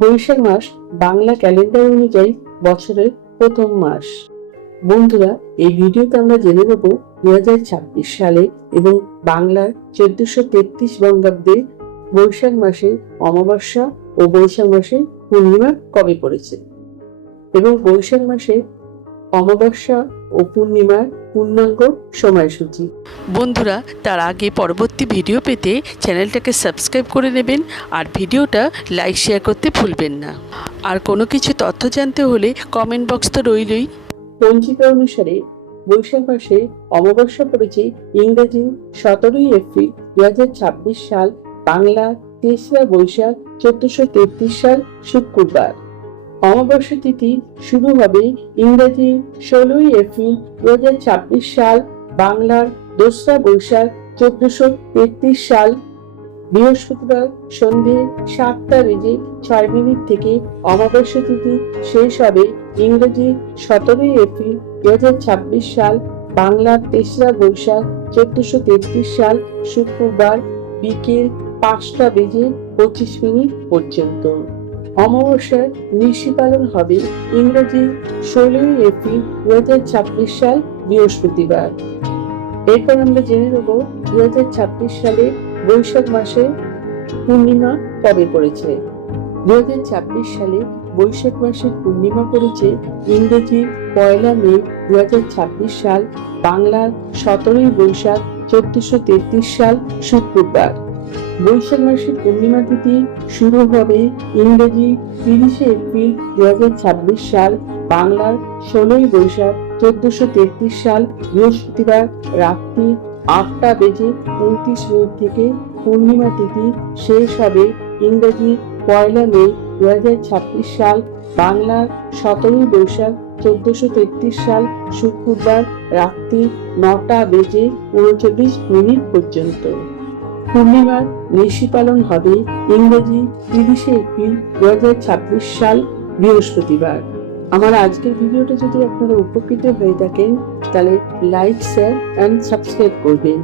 বৈশাখ মাস Bangla calendar অনুযায়ী বছরের প্রথম মাস। বন্ধুরা, এই ভিডিওতে আমরা জেনে নেব 2026 সালে এবং বাংলার 1433 বঙ্গাব্দে বৈশাখ মাসে অমাবস্যা ও বৈশাখ মাসে পূর্ণিমা কবে পড়েছে এবং বৈশাখ মাসে অমাবস্যা ও পূর্ণিমার পূর্ণাঙ্গ সময়সূচি। বন্ধুরা, তার আগে পরবর্তী ভিডিও পেতে চ্যানেলটাকে সাবস্ক্রাইব করে নেবেন আর ভিডিওটা লাইক শেয়ার করতে ভুলবেন না। আর কোনো কিছু তথ্য জানতে হলে কমেন্ট বক্স তো রইলই। পঞ্জিকা অনুসারে বৈশাখ মাসে অমাবস্যা পড়েছে ইংরেজি 17 এপ্রিল 2026 সাল, বাংলা 3রা বৈশাখ 1433 সাল শুক্রবার। অমাবস্যা তিথি শুরু হবে ইংরেজি 16 এপ্রিল 2026 সাল, বাংলার 2রা বৈশাখ 1433 সাল বৃহস্পতিবার সন্ধে 7:06 থেকে অমাবস্যা তিথি শেষ হবে ইংরেজি 17 এপ্রিল 2026 সাল, বাংলার 3রা বৈশাখ 1433 সাল শুক্রবার বিকেল 5:25 পর্যন্ত। অমাবস্যার নিশি পালন হবে ইংরেজি 16 এপ্রিল 2026 সাল বৃহস্পতিবার। এরপর আমরা জেনে নেব 2026 সালে বৈশাখ মাসে পূর্ণিমা কবে পড়েছে। 2026 সালে বৈশাখ মাসে পূর্ণিমা পড়েছে ইংরেজি 1 মে 2026 সাল, বাংলার 17 বৈশাখ 1433 সাল শুক্রবার। বৈশাখ মাসে পূর্ণিমা তিথি শুরু হবে ইংরেজি 30 এপ্রিল 2026 সাল, বাংলার 16 বৈশাখ 1433 সাল বৃহস্পতিবার রাত্রি 8:29 থেকে পূর্ণিমা তিথি শেষ হবে ইংরেজি 1 মে 2026 সাল, বাংলার 17 বৈশাখ 1433 সাল শুক্রবার রাত্রি 9:39 পর্যন্ত। পূর্ণিমার নিশি পালন হবে ইংরেজি 30 এপ্রিল 2026 সাল বৃহস্পতিবার। আমার আজকের ভিডিওটা যদি আপনারা উপকৃত হয়ে থাকেন তাহলে লাইক, শেয়ার এন্ড সাবস্ক্রাইব করবেন।